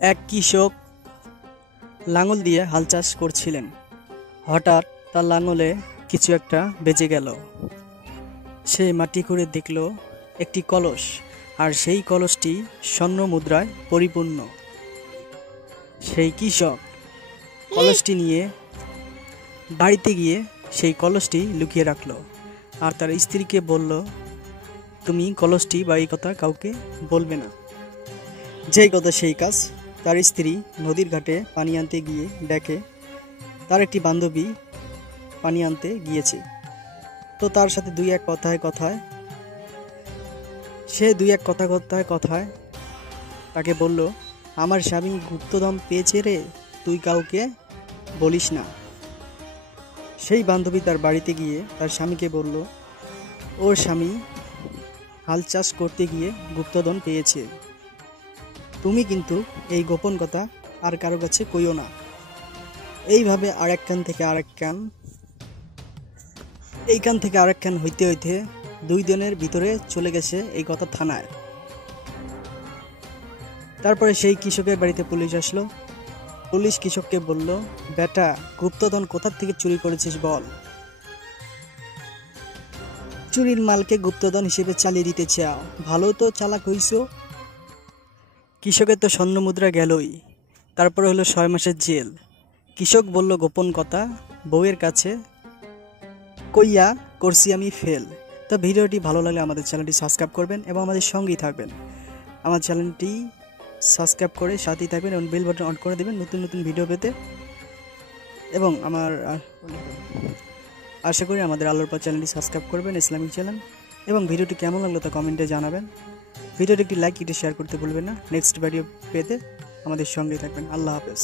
এক কৃষক লাঙল দিয়ে হাল চাষ করছিলেন। হঠাৎ তার লাঙলে কিছু একটা বেজে গেল। সে মাটি খুঁড়ে দেখল একটি কলস, আর সেই কলসটি স্বর্ণ মুদ্রায় পরিপূর্ণ। সেই কৃষক কলসটি নিয়ে বাড়িতে গিয়ে সেই কলসটি লুকিয়ে রাখলো, আর তার স্ত্রীকে বলল, তুমি কলসটি বা এই কথা কাউকে বলবে না। যেই কথা সেই কাজ। তার স্ত্রী নদীর ঘাটে পানি আনতে গিয়ে দেখে তার একটি বান্ধবী পানি আনতে গিয়েছে। তো তার সাথে দুই এক কথায় তাকে বলল, আমার স্বামী গুপ্তধন পেয়েছে রে, তুই কাউকে বলিস না। সেই বান্ধবী তার বাড়িতে গিয়ে তার স্বামীকে বলল, ওর স্বামী হাল চাষ করতে গিয়ে গুপ্তধন পেয়েছে, তুমি কিন্তু এই গোপন কথা আর কারো কাছে কইও না। এইভাবে আরেক কান থেকে আরেক কান, এই কান থেকে আরেক কান হইতে হইতে 2 দিনের ভিতরে চলে গেছে এই কথা থানায়। তারপরে সেই কৃষকের বাড়িতে পুলিশ আসলো। পুলিশ কৃষককে বলল, বেটা, গুপ্তধন কোথা থেকে চুরি করেছিস বল। চুরির মালকে গুপ্তধন হিসেবে চালিয়ে দিতে চাও, ভালো তো চালাক হইছো। কৃষকের তো স্বর্ণ মুদ্রা গেলই, তারপরে হলো 6 মাসের জেল। কৃষক বলল গোপন কথা বউয়ের কাছে কইয়া করছি আমি ফেল। তো ভিডিওটি ভালো লাগলে আমাদের চ্যানেলটি সাবস্ক্রাইব করবেন এবং আমাদের সঙ্গেই থাকবেন। আমার চ্যানেলটি সাবস্ক্রাইব করে সাথেই থাকবেন এবং বেল বাটন অন করে দেবেন নতুন নতুন ভিডিও পেতে। এবং আশা করি আমাদের আলোর পর চ্যানেলটি সাবস্ক্রাইব করবেন, ইসলামিক চ্যানেল। এবং ভিডিওটি কেমন লাগলো তা কমেন্টে জানাবেন। ভিডিওটি একটি লাইক, একটি শেয়ার করতে ভুলবেন না। নেক্সট ভিডিও পেতে আমাদের সঙ্গেই থাকবেন। আল্লাহ হাফেজ।